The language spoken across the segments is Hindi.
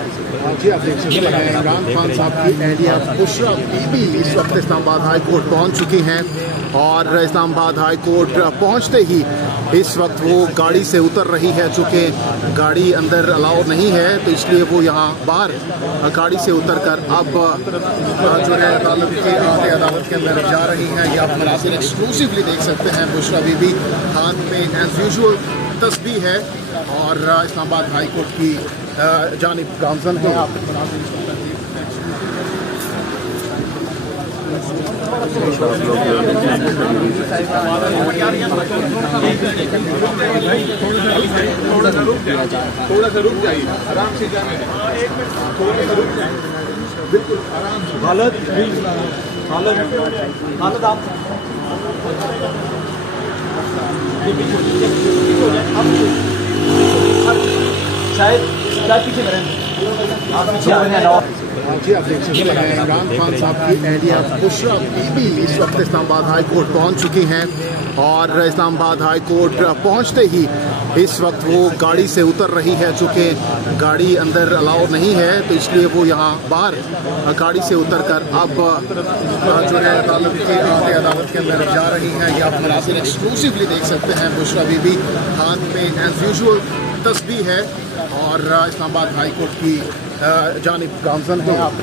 जी आप देख सकते हैं इमरान खान साहब की एहलिया बुशरा बीबी इस वक्त इस्लामाबाद हाई कोर्ट पहुंच चुकी हैं और इस्लामाबाद हाई कोर्ट पहुंचते ही इस वक्त वो गाड़ी से उतर रही है। चूँकि गाड़ी अंदर अलाउ नहीं है तो इसलिए वो यहाँ बाहर गाड़ी से उतरकर अब जो है अदालत के अंदर जा रही हैं। ये आप मनाज़िर एक्सक्लूसिवली देख सकते हैं। बुशरा बीबी हाथ में एज यूजुअल तस्बीह है और इस्लामाबाद हाई कोर्ट की जानिब गामजन है। आप थोड़ा सा रुक जाइए, आराम से जाने थोड़ा सा रुक जाइए, बिल्कुल आराम से। हालत आप शायद पीछे जी आप देख सकते हैं इमरान खान साहब की एहलिया बुशरा बीबी इस वक्त इस्लामाबाद हाई कोर्ट पहुंच चुकी हैं और इस्लामाबाद हाई कोर्ट पहुंचते ही इस वक्त वो गाड़ी से उतर रही है। चूँकि गाड़ी अंदर अलाउ नहीं है तो इसलिए वो यहाँ बाहर गाड़ी से उतरकर अब जो है अदालत के अंदर जा रही हैं। ये आप मनाज़िर एक्सक्लूसिवली देख सकते हैं। बुशरा बीबी हाथ में एज यूजुअल तस्बीह है और इस्लामाबाद हाई कोर्ट की जानिब गामजन है। आप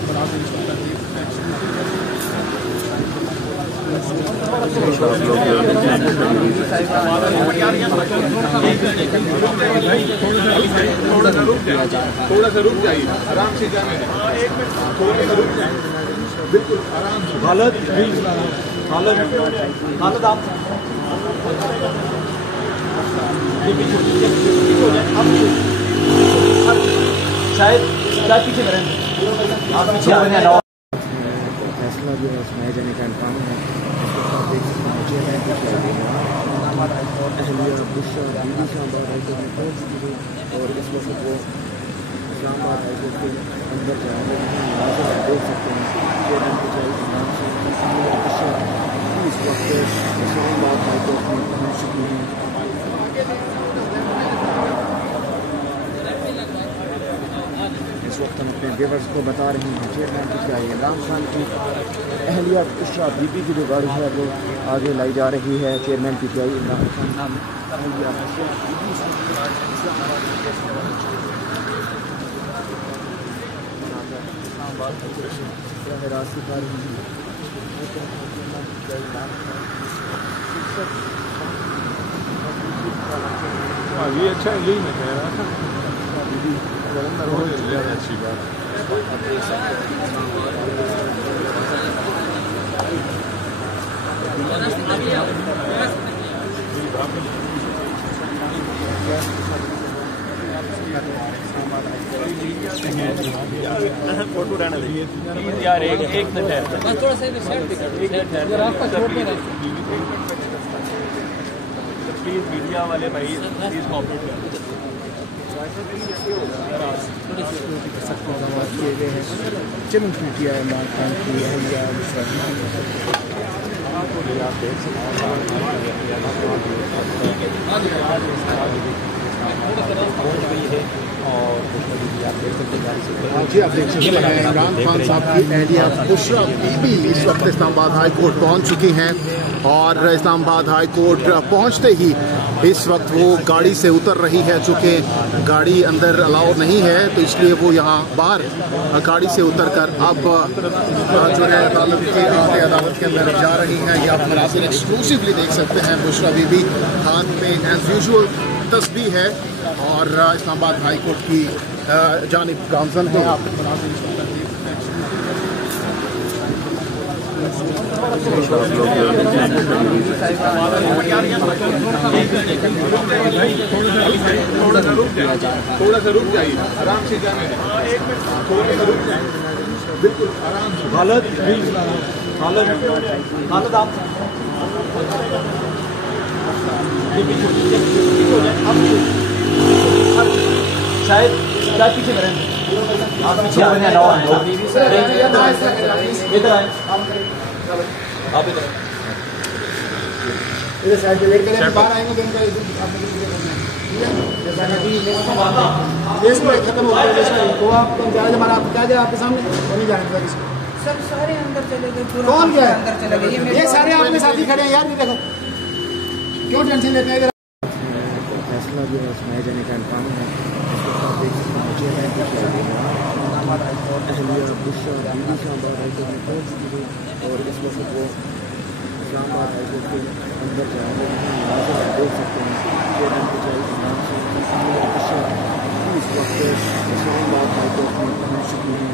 थोड़ा सा रुक जाइए, आराम से जाने थोड़ा सा रुक जाइए, बिल्कुल आराम से। हालत आप शायद पीछे फैसला जो है सुनाए जाने का इम्कान है। देख सकते हैं एहलिया बुशरा बीबी इस्लामाबाद हाई कोर्ट में पहुंच चुकी है और इस वक्त वो इस्लामाबाद हाई कोर्ट के अंदर जा रहे हैं। देख सकते हैं चेयरमैन के बुशरा इस वक्त इस्लामाबाद हाई कोर्ट में पहुंच चुकी हैं। इस वक्त हम अपने व्यूअर्स को बता रहे हैं चेयरमैन की क्या इमरान खान की एहलिया बुशरा बीबी की जो गाड़ी है वो आगे लाई जा रही है। चेयरमैन की क्या इमरान खान नाम एहलिया बुशरा बीबी रास्ते पर ये अच्छा है, यही मैं कह रहा था। अच्छी बात फोटो रहना चाहिए यार। एक मिनट थोड़ा सा प्लीज मीडिया वाले भाई प्लीज कॉपरेट करें। चैनल मीडिया इमरान खान की एहलिया बुशरा जी आप देख सकते हैं इमरान खान साहब की एहलिया बुशरा बीबी इस वक्त इस्लामाबाद हाई कोर्ट पहुंच चुकी हैं और इस्लामाबाद हाई कोर्ट पहुंचते ही इस वक्त वो गाड़ी से उतर रही है। चूँकि गाड़ी अंदर अलाउ नहीं है तो इसलिए वो यहाँ बाहर गाड़ी से उतरकर अब जो है अदालत के अंदर जा रही हैं। ये आप मनाज़िर एक्सक्लूसिवली देख सकते हैं। बुशरा बीबी हाथ में एज यूजुअल तस्बीह है और इस्लामाबाद हाई कोर्ट की जानिब गामजन है। आप थोड़ा सा रुक जाइए, आराम से जाने थोड़ा सा रुक जाइए, बिल्कुल आराम से। हालत आप शायद पीछे इधर आए आप इधर साइड पे वेट करें, बाहर आएंगे। देश में खत्म हो गया देश में तो आप जाए हमारा आप क्या जाए आपके सामने नहीं जाने देगा किसी सब सारे अंदर चले गए पूरा कौन गया अंदर चले गए ये सारे आपके साथी खड़े हैं यार ये देखो क्यों टेंशन लेते हैं फैसला जो है सुनाए जाने का इम्कान है अहलिया बुशरा इस्लामाबाद हाईकोर्ट में पहुंच चुकी है और इस वक्त वो इस्लामाबाद हाईकोर्ट के अंदर जाएंगे आप देख सकते हैं चेयरमैन कचहरी के नाम से अहलिया बुशरा इस वक्त इस्लामाबाद हाईकोर्ट में पहुंच चुकी हैं।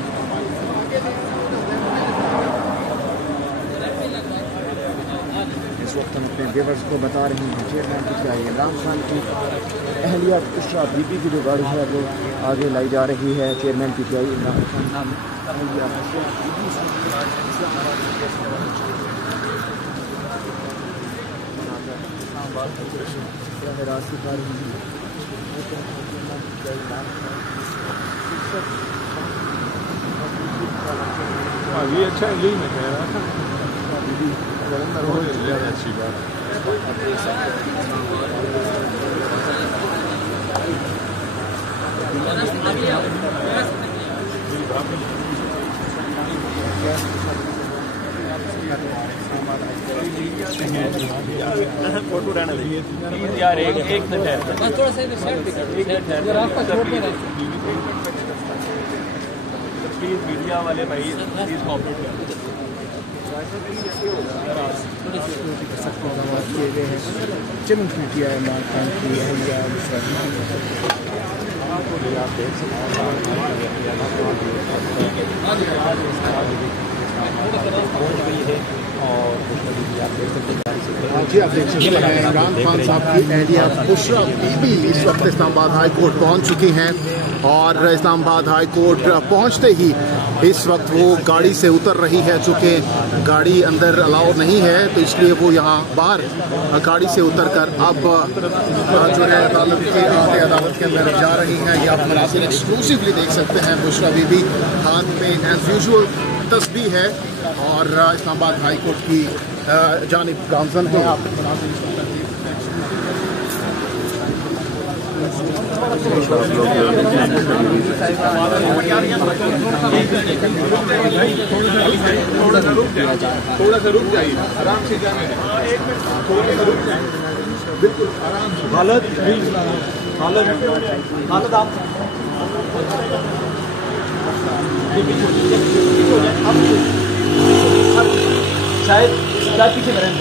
इस वक्त हम अपने व्यूअर्स को बता रहे हैं चेयरमैन कचहरी इमरान खान की अहलिया बुशरा बीबी की जो गाड़ी है वो आगे लाई जा रही है। चेयरमैन कचहरी इमरान खान नाम अहलिया बुशरा बीबी रास्ते पर ये अच्छा है, यही मैं कह रहा था ज़्यादा अच्छी बात फोटो रहना चाहिए यार। एक मिनट है, थोड़ा सा प्लीज मीडिया वाले भाई प्लीज कॉपरेट करें। चैनल मीडिया इमरान खान की अहलिया आप देख सकते हैं और जी आप देख सकते हैं इमरान खान साहब की अहलिया बुशरा बीबी इस वक्त इस्लामाबाद हाई कोर्ट पहुंच चुकी हैं और इस्लामाबाद हाई कोर्ट पहुंचते ही इस वक्त वो गाड़ी से उतर रही है। चूँकि गाड़ी अंदर अलाउ नहीं है तो इसलिए वो यहाँ बाहर गाड़ी से उतरकर अब जो है अदालत के अंदर जा रही हैं। ये आप मनासिर एक्सक्लूसिवली देख सकते हैं। बुशरा बीबी हाथ में एज यूजुअल तस्बीह है और इस्लामाबाद हाई कोर्ट की जानिब गामजन है। आप थोड़ा सा रुक जाइए, आराम से जाने दें। एक मिनट, थोड़ा सा रुक जाइए, बिल्कुल आराम से। हालत आप शायद पीछे करें।